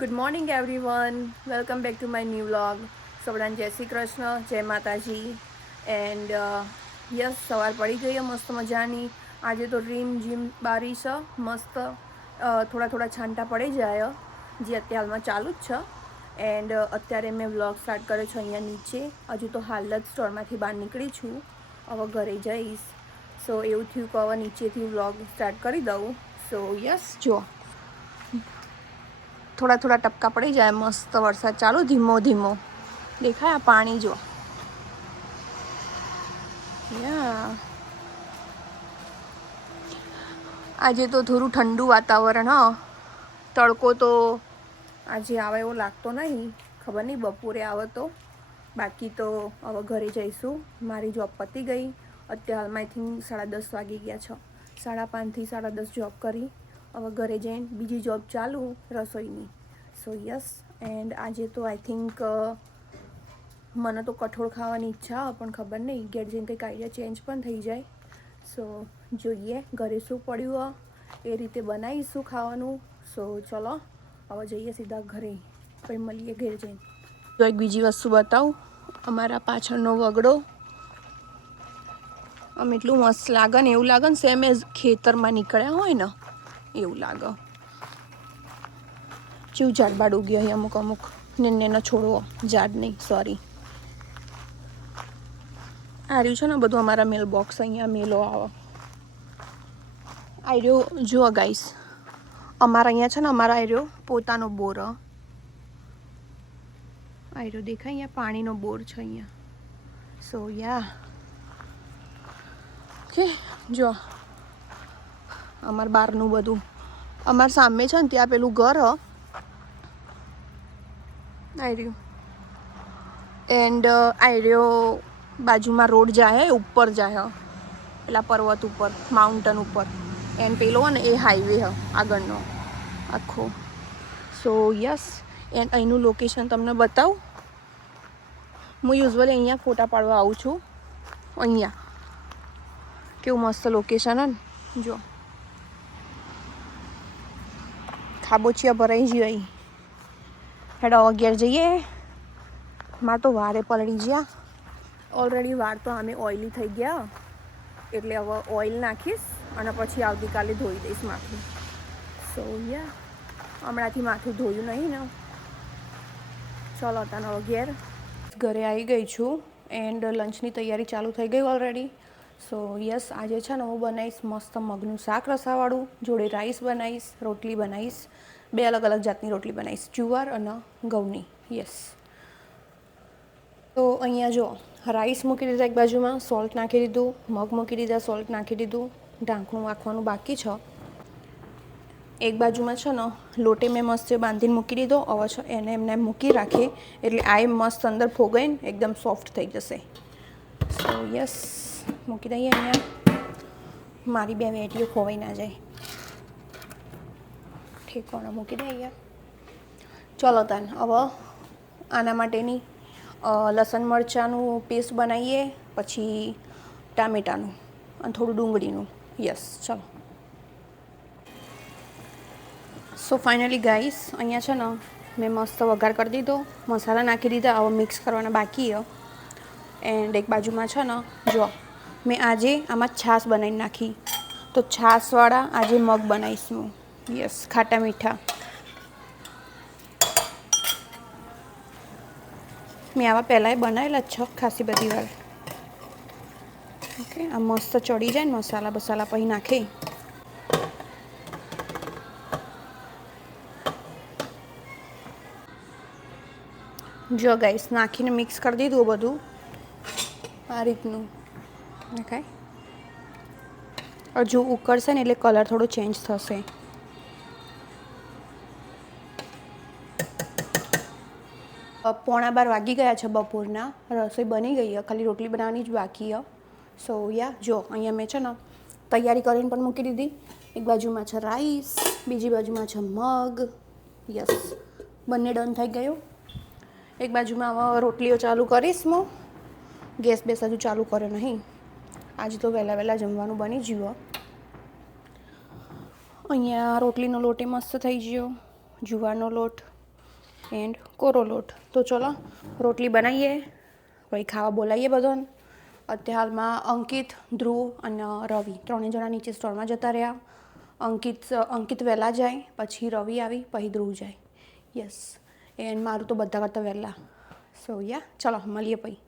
Good morning everyone, welcome back to my new vlog. સૌરાન જય શ્રી કૃષ્ણ, જય માતાજી. એન્ડ યસ, સવાર પડી ગઈ મસ્ત મજાની. આજે તો રીમ જીમ બારીશ મસ્ત થોડા થોડા છાંટા પડી જાય જે અત્યારમાં ચાલુ જ છે. એન્ડ અત્યારે મેં વ્લોગ સ્ટાર્ટ કર્યો છે અહીંયા નીચે. હજુ તો હાલ જ સ્ટોરમાંથી બહાર નીકળી છું, હવે ઘરે જઈશ. સો એવું થયું કે હવે નીચેથી વ્લોગ સ્ટાર્ટ કરી દઉં. સો યસ, જો થોડા થોડા ટપકા પડી જાય, મસ્ત વરસાદ ચાલુ ધીમો ધીમો દેખાય. આ પાણી જો યા. આજે તો થોડું ઠંડુ વાતાવરણ તડકો તો આજે આવે એવો લાગતો નહીં, ખબર નહીં બપોરે આવે તો. બાકી તો હવે ઘરે જઈશું. મારી જોબ પતી ગઈ. અત્યારમાં આઈ થિંક 10:30 વાગી ગયા છે. 5:30 થી 10:30 જોબ કરી. હવે ઘરે જઈને બીજી જોબ ચાલુ રસોઈની. સો યસ. એન્ડ આજે તો આઈ થિંક મને તો કઠોળ ખાવાની ઈચ્છા, પણ ખબર નહીં ઘેર જઈને કંઈક આઈડિયા ચેન્જ પણ થઈ જાય. સો જોઈએ ઘરે શું પડ્યું એ રીતે બનાવીશું ખાવાનું. સો ચલો હવે જઈએ સીધા ઘરે, પછી મળીએ ઘેર જઈને. તો એક બીજી વસ્તુ બતાવું, અમારા પાછળનો વગડો આમ એટલું મસ્ત લાગે ને, એવું લાગે ને સેમ એ ખેતરમાં નીકળ્યા હોય ને એવું લાગે. ચેવું ઝાડબાડ ઉગ્યો અહીં અમુક અમુક નેનો છોડવો, ઝાડ નહીં સોરી. આ રહ્યું છે ને બધું અમારા મેલ બોક્સ, અહીંયા મેલો આવે. આ રહ્યો જુઓ ગાઈસ, અમારા અહીંયા છે ને અમારા આ રહ્યો પોતાનો બોર. આ રહ્યો દેખાય અહીંયા પાણીનો બોર છે અહીંયા. સો યા ઓકે. જો અમાર બહારનું બધું, અમાર સામે છે ને ત્યાં પેલું ઘર આવી રહ્યું. એન્ડ આવી રહ્યો બાજુમાં રોડ જાય, ઉપર જાય પેલા પર્વત ઉપર, માઉન્ટન ઉપર. એન્ડ પેલો ને એ હાઈવે આગળનો આખો. સો યસ. એન્ડ અહીંનું લોકેશન તમને બતાવું. હું યુઝવલી અહીંયા ફોટા પાડવા આવું છું. અહીંયા કેવું મસ્ત લોકેશન હે ને. જો ખાબોચિયા ભરાઈ ગયો અહીં. હેડો ઘેર જઈએ. માં તો વારે પલળી ગયા ઓલરેડી. વાર તો આમે ઓઇલી થઈ ગયા, એટલે હવે ઓઇલ નાખીશ અને પછી આવતીકાલે ધોઈ દઈશ માથું. સો યા, હમણાંથી માથું ધોયું નહીં ને. ચલો તને હવે ઘરે આવી ગઈ છું. એન્ડ લંચની તૈયારી ચાલુ થઈ ગઈ ઓલરેડી. સો યસ, આજે છે ને હું બનાવીશ મસ્ત મગનું શાક રસાવાળું, જોડે રાઈસ બનાવીશ, રોટલી બનાવીશ. 2 અલગ અલગ જાતની રોટલી બનાવીશ, જુવાર અને ઘઉંની. યસ. તો અહીંયા જો રાઈસ મૂકી દીધા એક બાજુમાં, સોલ્ટ નાખી દીધું. મગ મૂકી દીધા, સોલ્ટ નાખી દીધું. ઢાંકણું રાખવાનું બાકી છે. એક બાજુમાં છે ને લોટે મેં મસ્ત બાંધીને મૂકી દીધો. હવે છે એને એમને મૂકી રાખીએ એટલે આ મસ્ત અંદર ફોગાઈને એકદમ સોફ્ટ થઈ જશે. સો યસ, મૂકી દઈએ અહીંયા. મારી 2 વેટીઓ ખોવાઈ ના જાય. ઠીકોણા મૂકી દઈએ અહીંયા. ચલો તાન હવે આના માટેની લસણ મરચાંનું પેસ્ટ બનાવીએ, પછી ટામેટાનું અને થોડું ડુંગળીનું. યસ, ચલો. સો ફાઇનલી ગાઈસ, અહીંયા છે ને મેં મસ્ત વઘાર કરી દીધો, મસાલા નાખી દીધા. હવે મિક્સ કરવાના બાકી એન્ડ એક બાજુમાં છે ને જો મેં આજે આમાં છાશ બનાવીને નાખી. તો છાશવાળા આજે મગ બનાવીશ હું. યસ, ખાટા મીઠા. મેં આવા પહેલાંય બનાવેલા જ છે ખાસી બધી વાર. ઓકે, આ મસ્ત ચડી જાય ને મસાલા બસાલા પછી નાખી. જો ગાઈસ, નાખીને મિક્સ કરી દીધું બધું આ રીતનું. ઓકે, હજુ ઉકળશે ને એટલે કલર થોડો ચેન્જ થશે. પોણા 12 વાગી ગયા છે બપોરના. રસોઈ બની ગઈ, ખાલી રોટલી બનાવવાની જ બાકી સો યા, જો અહીંયા મેં છે ને તૈયારી કરીને પણ મૂકી દીધી. એક બાજુમાં છે રાઈસ, બીજી બાજુમાં છે મગ. યસ, બંને ડન થઈ ગયું. એક બાજુમાં હવે રોટલીઓ ચાલુ કરીશ હું. ગેસ બેસ હજુ ચાલુ કર્યો નહીં. આજે તો વહેલા જમવાનું બની ગયું. અહીંયા રોટલીનો લોટ મસ્ત થઈ ગયો, જુવારનો લોટ. એન્ડ કોરો લોટ. તો ચલો રોટલી બનાવીએ, પછી ખાવા બોલાવીએ બધાને. અત્યારે હાલમાં અંકિત, ધ્રુવ અને રવિ ત્રણેય જણા નીચે સ્ટોરમાં જતા રહ્યા. અંકિત વહેલા જાય, પછી રવિ આવી, પછી ધ્રુવ જાય. યસ, એન્ડ મારું તો બધા કરતાં વહેલા. સો ચલો મળીએ પછી.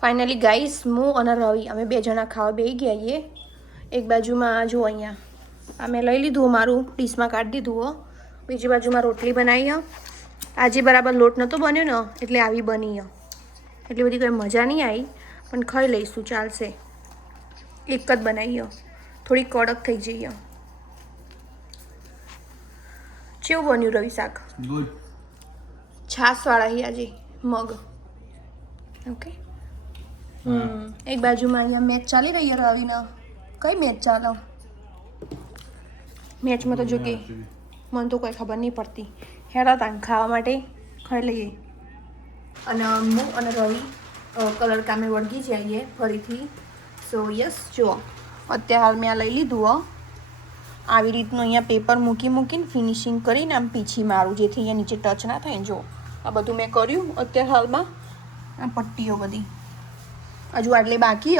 ફાઇનલી ગાઈસ, હું અને રવિ અમે 2 જણા ખાવા બેસી ગયા છીએ. એક બાજુમાં જો અહીંયા આ મેં લઈ લીધું, મારું ડીશમાં કાઢી દીધું. બીજી બાજુમાં રોટલી બનાવી. આજે બરાબર લોટ નહોતો બન્યો ને એટલે આવી બની. એટલી બધી કોઈ મજા નહીં આવી, પણ ખાઈ લઈશું, ચાલશે. એક જ બનાવી, થોડી કડક થઈ જઈએ. કેવું બન્યું રવિ શાક? ગુડ. છાશવાળા હી આજે મગ. ઓકે. એક બાજુમાં અહીંયા મેચ ચાલી રહી છે રવિના. કઈ મેચ ચાલો? મેચમાં તો જો કે મને તો કોઈ ખબર નહીં પડતી. હેડા તાન ખાવા માટે ખાઈ લઈએ. અને હું અને રવિ કલર કામે વળગી જઈએ ફરીથી. સો યસ, જુઓ અત્યારે હાલ મેં આ લઈ લીધું. આવી રીતનું અહીંયા પેપર મૂકીને ફિનિશિંગ કરીને આમ પીછી મારું, જેથી અહીંયા નીચે ટચ ના થાય. જો આ બધું મેં કર્યું અત્યારે હાલમાં. આ પટ્ટીઓ બધી હજુ આટલી બાકી.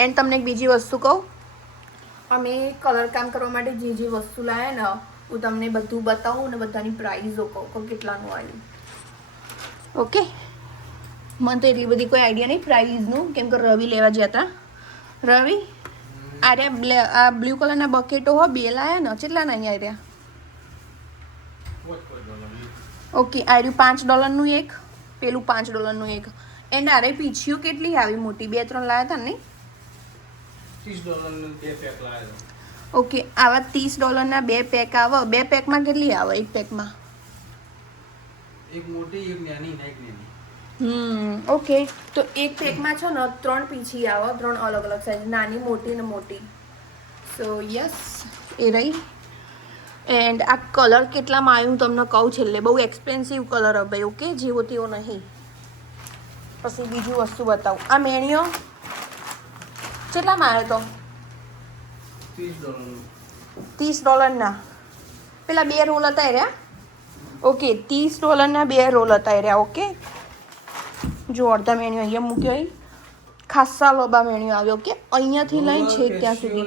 એન્ડ તમને એક બીજી વસ્તુ કહું, અમે કલર કામ કરવા માટે જે વસ્તુ લાવ્યા ને હું તમને બધું બતાવું ને બધાની પ્રાઇઝો કહું કેટલાનું આવ્યું. ઓકે, મને તો એટલી બધી કોઈ આઈડિયા નહીં પ્રાઇઝનું, કેમ કે રવિ લેવા ગયા હતા. રવિ આ બ્લુ કલરના બકેટો 2 લાયા ને, કેટલાના અહીંયા આવ્યા? ઓકે, આ રહ્યું $5નું એક, પેલું $5નું એક. એન્ડ આરે પીછીઓ કેટલી આવી મોટી? 2-3 લાયા હતા ને? $30 2 પેક લાયા. ઓકે, આવા $30ના 2 પેક આવે. 2 પેકમાં કેટલી આવે? એક પેકમાં એક મોટી, એક નાની, એક નાની. ઓકે, તો એક પેકમાં છે ને 3 પીછી આવે, 3 અલગ અલગ સાઈઝ, નાની, મોટી ને મોટી. સો યસ, એ રહી. એન્ડ આ કલર કેટલામાં આવ્યું તમને કહું છેલ્લે. બહુ એક્સપેન્સિવ કલર હવે, ઓકે, જેવો તેવો નહીં. પછી બીજું વસ્તુ બતાવું. આ મેણિયો કેટલામાં આવ્યો તો? $30ના. પેલા 2 રોલ હતા રહ્યા. ઓકે, $30ના 2 રોલ હતા રહ્યા. ઓકે, જો અડધા મેણિયો અહીંયા મૂક્યો. ખાસા લોબા મેણિયો આવ્યો. ઓકે, અહીંયાથી લઈને છેક ત્યાં સુધી.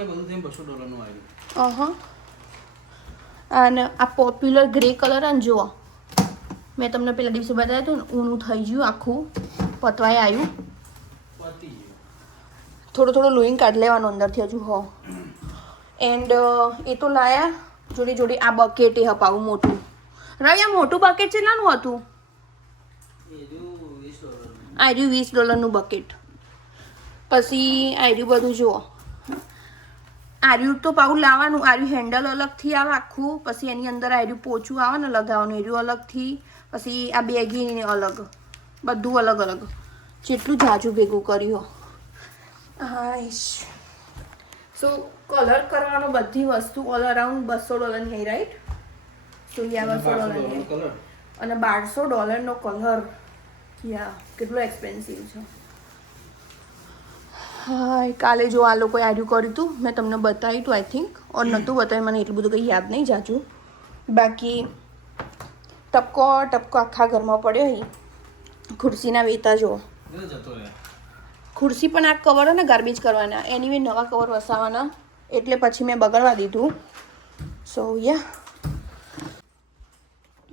અને આ પોપ્યુલર ગ્રે કલર અને જુઓ, મેં તમને પેલા દિવસે બતાવ્યું હતું ને, ઊનું થઈ ગયું આખું, પતવાય આવ્યું. થોડું લોહીંગ કાઢી લેવાનું અંદરથી હજુ. એન્ડ એ તો લાયા જોડે આ બકેટ એ હપાવું મોટું. રવિ, આ મોટું બકેટ કેટલાનું હતું? આ રહ્યું $20નું બકેટ. પછી આ રહ્યું બધું જુઓ. આ રહ્યું તો પાછું લાવવાનું. આ રહ્યું હેન્ડલ અલગથી આવે આખું. પછી એની અંદર આ રહ્યું પોચું આવે ને લગાવવાનું, એ રહ્યું અલગથી. પછી આ બેગી અલગ, બધું અલગ અલગ. જેટલું જાજુ ભેગું કર્યું. હાઈશ. સો કલર કરવાનો બધી વસ્તુ ઓલ અરાઉન્ડ $200 ની, રાઈટ? સો યા $200 અને $1200 કલર. યા કેટલો એક્સપેન્સિવ છે. હા, કાલે જો આ લોકોએ આર્યું કર્યું હતું, મેં તમને બતાવ્યું હતું આઈ થિંક, ઓર નહોતું બતાવ્યું, મને એટલું બધું કંઈ યાદ નહીં જાજુ. બાકી ટપકો આખા ઘરમાં પડ્યો. અહીં ખુરશીના વેતા જુઓ. ખુરશી પણ આ કવર ને ગાર્બેજ કરવાના, એની વે નવા કવર વસાવવાના, એટલે પછી મેં બગાડવા દીધું. સો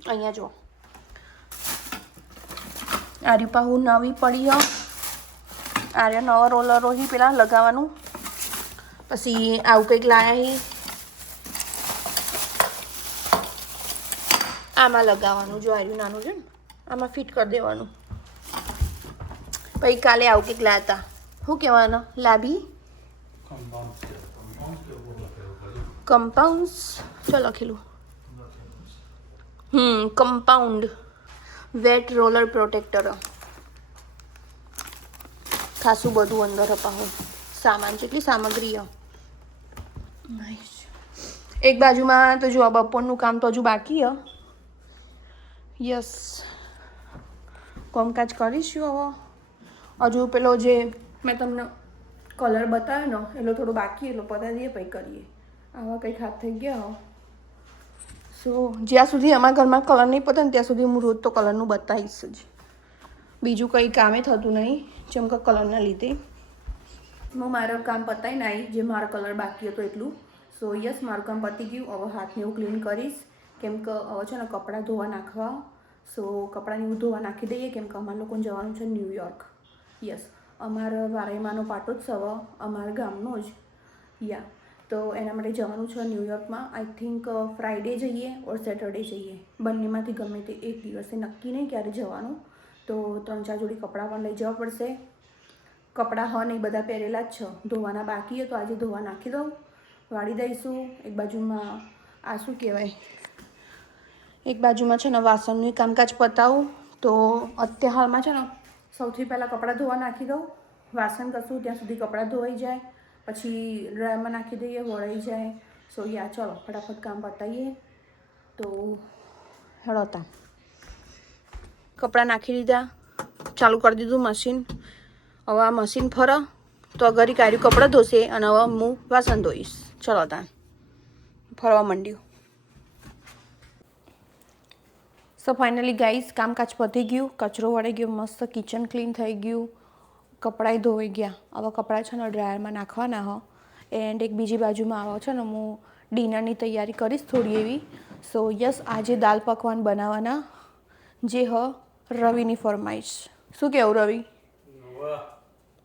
અહીંયા જો આ રીપા હું નવી પડી. આર્યા નવા રોલરો હી પેલા લગાવવાનું. પછી આવું કંઈક લાયા હી, આમાં લગાવવાનું. જો આર્યું નાનું છે ને, આમાં ફિટ કરી દેવાનું. પછી કાલે આવું કંઈક લાયા હતા, શું કહેવાના? લાભી કમ્પાઉન્ડ. ચો લખેલું. Compound wet roller protector. ખાસું બધું અંદર અપાવું સામાન. કેટલી સામગ્રી. એક બાજુમાં તો જો બપોરનું કામ તો હજુ બાકી. યસ, કામકાજ કરીશું હવે. હજુ પેલો જે મેં તમને કલર બતાવ્યો ને એટલો થોડો બાકી, એટલો પતાવી દઈએ પછી કરીએ. આવા કંઈક હાથ થઈ ગયા. સો જ્યાં સુધી અમારા ઘરમાં કલર નહીં પતે ને ત્યાં સુધી હું રોજ તો કલરનું બતાવીશ જ. બીજું કંઈ કામે થતું નહીં જેમ કે કલરના લીધે. હું મારું કામ પતાવીને આવી, જે મારો કલર બાકી હતો એટલું. સો યસ, મારું કામ પતી ગયું. હવે હાથને એવું ક્લીન કરીશ કેમ કે હવે છે ને કપડાં ધોવા નાખવા. સો કપડાંને એવું ધોવા નાખી દઈએ કેમ કે અમારા લોકોને જવાનું છે ન્યૂયોર્ક. યસ, અમારા વારેમાનો પાટોત્સવ અમારા ગામનો જ. યા, તો એના માટે જવાનું છે ન્યૂયોર્કમાં. આઈ થિંક ફ્રાઈડે જઈએ ઓર સેટરડે જઈએ, બંનેમાંથી ગમે તે એક દિવસે, નક્કી નહીં ક્યારે જવાનું. તો 3-4 જોડી કપડાં પણ લઈ જવા પડશે. કપડાં નહીં બધા પહેરેલા જ છે, ધોવાના બાકી તો આજે ધોવા નાખી દઉં, વાળી દઈશું. એક બાજુમાં આ શું કહેવાય, એક બાજુમાં છે ને વાસણનું કામકાજ પતાવું. તો અત્યારે હાલમાં છે ને સૌથી પહેલાં કપડાં ધોવા નાખી દઉં. વાસણ કશું ત્યાં સુધી કપડાં ધોવાઈ જાય, પછી ડ્રાયરમાં નાખી દઈએ, વળાઈ જાય. સો યા, ચલો ફટાફટ કામ પતાવીએ. તો હળોતા કપડાં નાખી દીધા, ચાલુ કરી દીધું મશીન. હવે આ મશીન ફરે તો અગરી કાઢ્યું કપડાં ધોશે અને હવે હું વાસણ ધોઈશ. ચલો તાન ફરવા માંડ્યું. સો ફાઇનલી ગાઈસ, કામકાજ પતી ગયું, કચરો વળી ગયો, મસ્ત કિચન ક્લીન થઈ ગયું, કપડાં ધોઈ ગયા. હવે કપડાં છે ને ડ્રાયરમાં નાખવાના હો. એન્ડ એક બીજી બાજુમાં આવે છે ને હું ડિનરની તૈયારી કરીશ થોડી એવી. સો યસ, આજે દાલ પકવાન બનાવવાના જે રવિની ફરમાઈશ. શું કહેવું રવિ?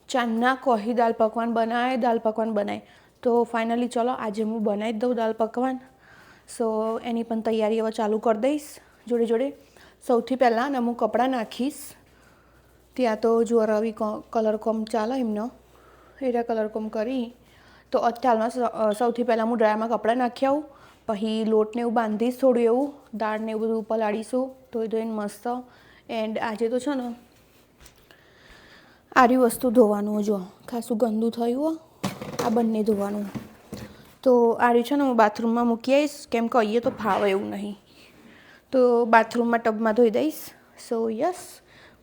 ચાંદના કોહી દાલ પકવાન બનાય. તો ફાઇનલી ચલો આજે હું બનાવી જ દઉં દાલ પકવાન. સો એની પણ તૈયારી હવે ચાલુ કરી દઈશ જોડે જોડે. સૌથી પહેલાં ને હું કપડાં નાખીશ. ત્યાં તો જો રવિ કલર કોમ ચાલે એમનો, એરા કલર કોમ કરી. તો અત્યારમાં સૌથી પહેલાં હું ડ્રાયરમાં કપડાં નાખી આવું, પછી લોટને એવું બાંધીશ થોડું એવું, દાળને એવું બધું પલાળીશું ધોઈને મસ્ત. એન્ડ આજે તો છે ને આરી વસ્તુ ધોવાનું, જો ખાસું ગંદુ થયું, આ બંને ધોવાનું. તો આરી છે ને હું બાથરૂમમાં મૂકી આવીશ કેમ કે અહીંયા તો ફાવે એવું નહીં, તો બાથરૂમમાં ટબમાં ધોઈ દઈશ. સો યસ,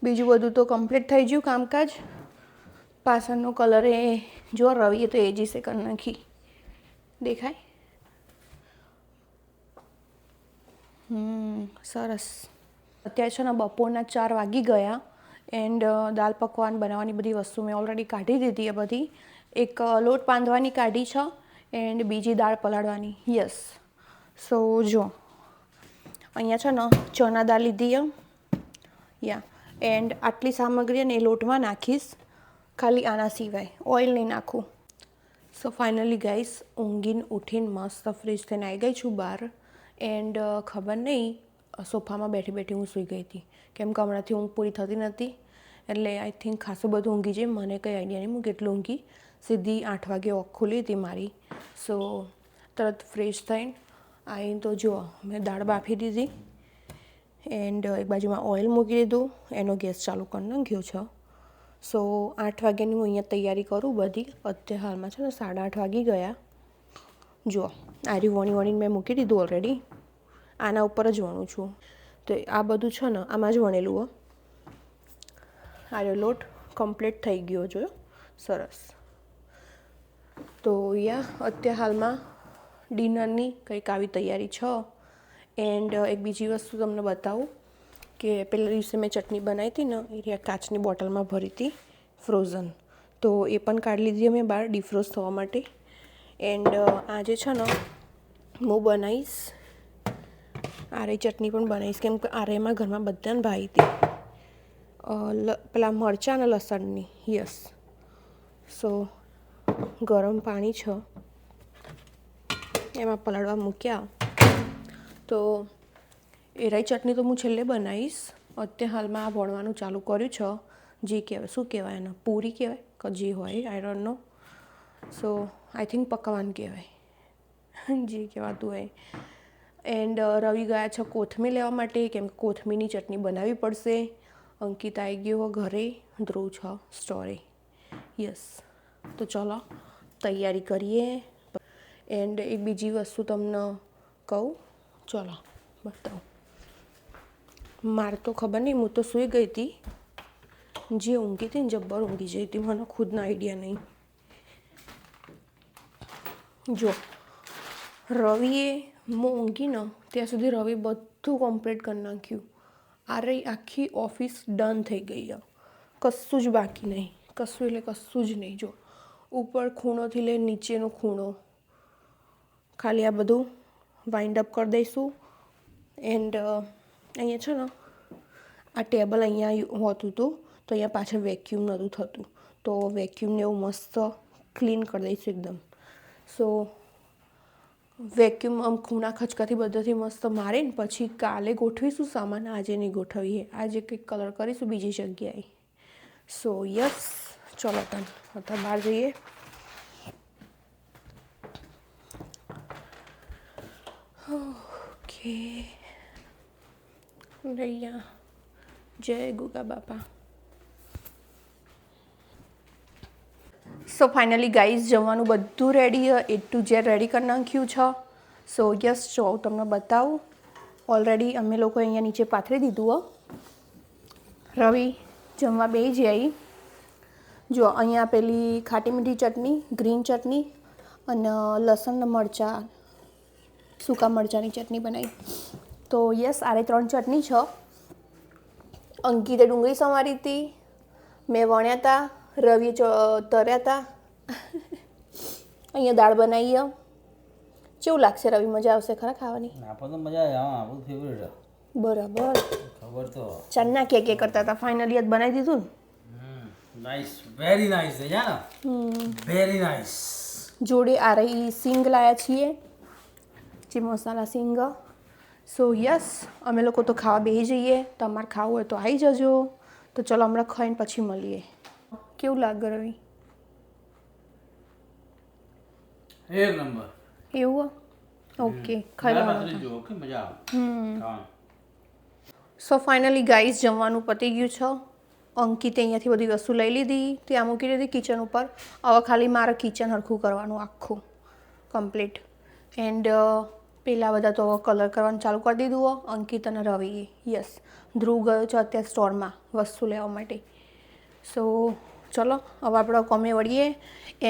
બીજું બધું તો કમ્પ્લીટ થઈ ગયું કામકાજ. પાછળનો કલર એ જો રવિએ તો એજીસે કરી નાખી, દેખાય? સરસ. અત્યારે છે ને બપોરના 4 વાગી ગયા. એન્ડ દાલ પકવાન બનાવવાની બધી વસ્તુ મેં ઓલરેડી કાઢી દીધી એ બધી. એક લોટ બાંધવાની કાઢી છે એન્ડ બીજી દાળ પલાળવાની. યસ. સો જો અહીંયા છે ને ચણા દાળ લીધી યા. એન્ડ આટલી સામગ્રી ને એ લોટમાં નાખીશ, ખાલી આના સિવાય ઓઇલ નહીં નાખું. સો ફાઇનલી ગાઈસ, ઊંઘીને ઉઠીને મસ્ત ફ્રેશ થઈને આવી ગઈ છું બહાર. એન્ડ ખબર નહીં, સોફામાં બેઠી બેઠી હું સૂઈ ગઈ હતી કેમ કે હમણાંથી ઊંઘ પૂરી થતી નથી. એટલે આઈ થિંક ખાસું બધું ઊંઘી જાય, મને કંઈ આઈડિયા નહીં હું કેટલું ઊંઘી. સીધી 8 વાગે ઓખ ખુલી હતી મારી. સો તરત ફ્રેશ થઈને આવીને તો જુઓ મેં દાળ બાફી દીધી એન્ડ એક બાજુમાં ઓઇલ મૂકી દીધું, એનો ગેસ ચાલુ કરી નાખ્યો છે. સો 8 વાગ્યાની હું અહીંયા તૈયારી કરું બધી. અત્યારે હાલમાં છે ને 8:30 વાગી ગયા. જુઓ આરી વણીને મેં મૂકી દીધું ઓલરેડી, આના ઉપર જ વણું છું. તો આ બધું છે ને આમાં જ વણેલું હો. આરો લોટ કમ્પ્લીટ થઈ ગયો જો, સરસ. તો અત્યારે હાલમાં ડિનરની કંઈક આવી તૈયારી છે. એન્ડ એક બીજી વસ્તુ તમને બતાવું કે પહેલા દિવસે મેં ચટણી બનાવી હતી ને એ કાચની બોટલમાં ભરી હતી ફ્રોઝન, તો એ પણ કાઢી લીધી મેં બહાર ડિફ્રોઝ થવા માટે. એન્ડ આજે છે ને હું બનાવીશ આરે ચટણી પણ બનાવીશ કેમ કે આરેમાં ઘરમાં બધાને ભાઈ હતી પેલા મરચાં અને લસણની. યસ. સો ગરમ પાણી છે એમાં પલાળવા મૂક્યા. તો એરાઈ ચટણી તો હું છેલ્લે બનાવીશ. અત્યારે હાલમાં આ વણવાનું ચાલુ કર્યું છે. જે કહેવાય શું કહેવાય એને, પૂરી કહેવાય કે જે હોય I don't know. So I think પકવાન કહેવાય, જે કહેવાતું હોય. એન્ડ રવિ ગયા છે કોથમીર લેવા માટે કેમ કે કોથમીરની ચટણી બનાવવી પડશે. અંકિત આવી ગયો ઘરે, ધ્રુવ છે સ્ટોરે. યસ. તો ચલો તૈયારી કરીએ. એન્ડ એક બીજી વસ્તુ તમને કહું, ચલો બતાવું. મારે તો ખબર નહીં, હું તો સૂઈ ગઈ હતી, જે ઊંઘી હતી ને જબ્બર ઊંઘી જઈ હતી, મને ખુદનો આઈડિયા નહીં. જો રવિએ હું ઊંઘી ને ત્યાં સુધી રવિ બધું કમ્પ્લીટ કરી નાખ્યું. આ રહી આખી ઓફિસ ડન થઈ ગઈ છે. કશું જ બાકી નહીં, કશું એટલે કશું જ નહીં. જો ઉપર ખૂણોથી લઈને નીચેનો ખૂણો ખાલી આ બધું વાઇન્ડ અપ કરી દઈશું. એન્ડ અહીંયા છે ને આ ટેબલ અહીંયા હોતું હતું તો અહીંયા પાછળ વેક્યુમ નહોતું થતું, તો વેક્યુમને એવું મસ્ત ક્લીન કરી દઈશું એકદમ. સો વેક્યુમ આમ ખૂણા ખચકાથી બધાથી મસ્ત મારીને પછી કાલે ગોઠવીશું સામાન, આજે નહીં ગોઠવીએ. આજે કંઈક કલર કરીશું બીજી જગ્યાએ. સો યસ, ચલો તને અત્યારે બહાર જઈએ. ઓકે રૈયા, જય ગુગા બાપા. સો ફાઇનલી ગાઈઝ જમવાનું બધું ready, A to Z ready કરી નાખ્યું છે. સો યસ, જો તમને બતાવું. ઓલરેડી અમે લોકો અહીંયા નીચે પાથરી દીધું હો. રવિ જમવા બેસી જાય. જો અહીંયા પેલી ખાટી મીઠી ચટણી, ગ્રીન ચટણી અને લસણ મરચાં, સૂકા મરચાંની ચટણી બનાવી. તો યસ, આરે 3 ચટણી છે. અંકિતે ડુંગળી સમારી હતી, મેં વણ્યા હતા, રવિએ તર્યા હતા. અહીંયા દાળ બનાવી. કેવું લાગશે રવિ? મજા આવશે ખરા ખાવાની? આપણને તો મજા આવે, હા, આપણું ફેવરેટ. બરાબર, ખબર તો ચાંદના કે કરતા હતા. ફાઇનલી જ બનાવી દીધું ને. નાઇસ, વેરી નાઇસ છે ને, વેરી નાઇસ. જોડે આ રહી સિંગ લાયા છીએ, જે મસાલા સિંગ. સો યસ, અમે લોકો તો ખાવા બેસી જઈએ. તમારે ખાવું હોય તો આવી જજો. તો ચલો હમણાં ખાઈને પછી મળીએ. કેવું લાગે રવિ? એક નંબર. એવું? ઓકે, ખાઈ લેવાનું. જો ઓકે, મજા આવે. સો ફાઇનલી ગાઈઝ જમવાનું પતી ગયું છે. અંકિતે અહીંયાથી બધી વસ્તુ લઈ લીધી, ત્યાં મૂકી દીધી કિચન ઉપર. હવે ખાલી મારે કિચન હરખું કરવાનું આખું કમ્પ્લીટ. એન્ડ પેલા બધા તો કલર કરવાનું ચાલુ કરી દીધું. અંકિત અને રવિએ. યસ, ધ્રુવ ગયો છે અત્યારે સ્ટોરમાં વસ્તુ લેવા માટે. સો ચલો હવે આપણે કોમે વળીએ.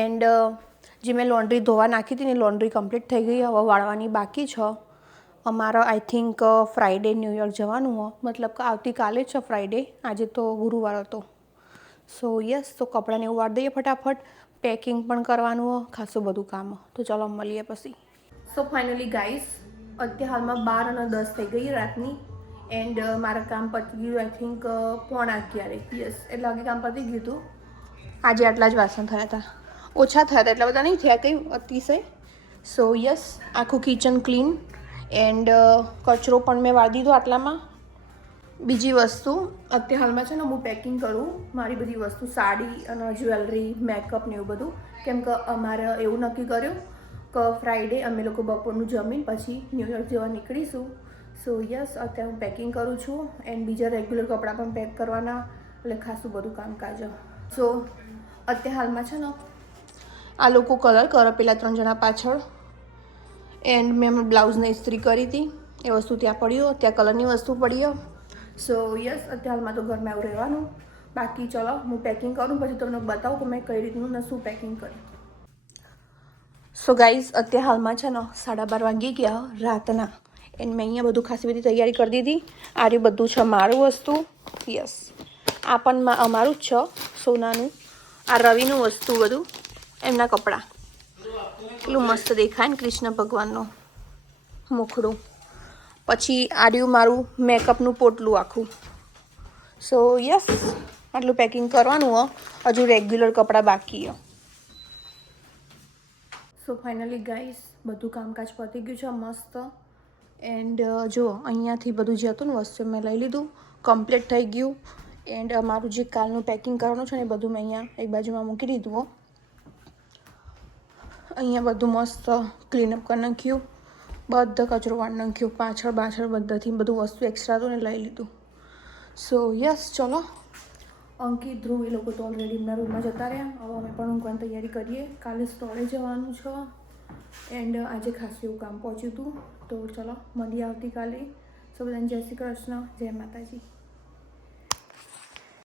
એન્ડ જે મેં લોન્ડ્રી ધોવા નાખી હતી ને લોન્ડ્રી કમ્પ્લીટ થઈ ગઈ. હવે વાળવાની બાકી છે. અમારે આઈ થિંક ફ્રાઈડે ન્યૂયોર્ક જવાનું હોય, મતલબ કે આવતીકાલે જ છે ફ્રાઈડે. આજે તો ગુરુવાર હતો. સો યસ, તો કપડાને એવું વાળી દઈએ ફટાફટ. પેકિંગ પણ કરવાનું હોય, ખાસું બધું કામ. તો ચલો મળીએ પછી. સો ફાઇનલી ગાઈઝ અત્યારે હાલમાં 12 અને 10 થઈ ગઈ રાતની. એન્ડ મારા કામ પતી ગયું આઈ થિંક 11:15. યસ, એટલે વાગે કામ પતી ગયું હતું. આજે આટલા જ વાસણ થયા હતા, ઓછા થયા હતા, એટલા બધા નહીં થયા કંઈ અતિશય. સો યસ, આખું કિચન ક્લીન. એન્ડ કચરો પણ મેં વાળી દીધો આટલામાં. બીજી વસ્તુ અત્યારે હાલમાં છે ને હું પેકિંગ કરું મારી બધી વસ્તુ, સાડી અને જ્વેલરી, મેકઅપ ને એવું બધું. કેમ કે અમારે એવું નક્કી કર્યું કે ફ્રાઈડે અમે લોકો બપોરનું જમીન પછી ન્યૂયોર્ક જવા નીકળીશું. સો યસ, અત્યારે હું પેકિંગ કરું છું. એન્ડ બીજા રેગ્યુલર કપડાં પણ પેક કરવાના, એટલે ખાસું બધું કામકાજ. સો અત્યારે હાલમાં છે ને આ લોકો કલર કરે પેલા 3 જણા પાછળ. એન્ડ મેં બ્લાઉઝને ઇસ્ત્રી કરી હતી, એ વસ્તુ ત્યાં પડ્યો, ત્યાં કલરની વસ્તુ પડ્યો. સો યસ, અત્યારે હાલમાં તો ઘરમાં એવું રહેવાનું. બાકી ચલો હું પેકિંગ કરું પછી તમને બતાવું કે મેં કઈ રીતનું ને શું પેકિંગ કર્યું. સો ગાઈઝ અત્યારે હાલમાં છે ને 12:30 વાગી ગયા રાતના. એન્ડ મેં અહીંયા બધું ખાસી બધી તૈયારી કરી દીધી. આ રહ્યું બધું છે મારું વસ્તુ. યસ, આ પણ અમારું જ છે સોનાનું. આ રવિનું વસ્તુ બધું, એમના કપડાં. એટલું મસ્ત દેખાય ને કૃષ્ણ ભગવાનનો મુખડું. પછી આ રહ્યું મારું મેકઅપનું પોટલું આખું. સો યસ, આટલું પેકિંગ કરવાનું હો. હજુ રેગ્યુલર કપડાં બાકી હો. સો ફાઇનલી ગાઈસ બધું કામકાજ પતી ગયું છે મસ્ત. એન્ડ જો અહીંયાથી બધું જે હતું ને વસ્તુ મેં લઈ લીધું, કમ્પ્લીટ થઈ ગયું. એન્ડ મારું જે કાલનું પેકિંગ કરવાનું છે ને એ બધું મેં અહીંયા એક બાજુમાં મૂકી દીધું હો. અહીંયા બધું મસ્ત ક્લીનઅપ કરી નાખ્યું, બધા કચરો વાળી નાખ્યો, પાછળ બધાથી બધું વસ્તુ એક્સ્ટ્રા હતું ને લઈ લીધું. સો યસ, ચલો અંકિત, ધ્રુવ એ લોકો તો ઓલરેડી એમના રૂમમાં જતા રહ્યા. હવે અમે પણ ઊંઘવાની તૈયારી કરીએ. કાલે સ્ટોરે જવાનું છે. એન્ડ આજે ખાસું એવું કામ પહોંચ્યું હતું. તો ચલો મળીએ આવતીકાલે. સો બધાને જય શ્રી કૃષ્ણ, જય માતાજી.